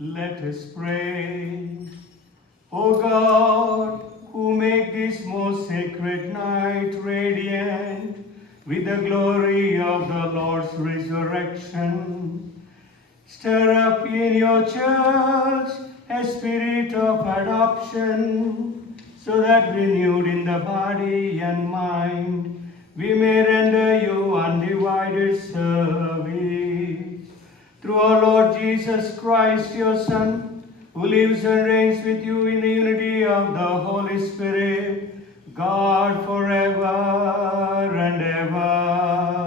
Let us pray. O God, who make this most sacred night radiant with the glory of the Lord's resurrection, stir up in your church a spirit of adoption, so that renewed in the body and mind, we may render you undivided service. Through our Lord Jesus Christ, your Son, who lives and reigns with you in the unity of the Holy Spirit, God forever and ever.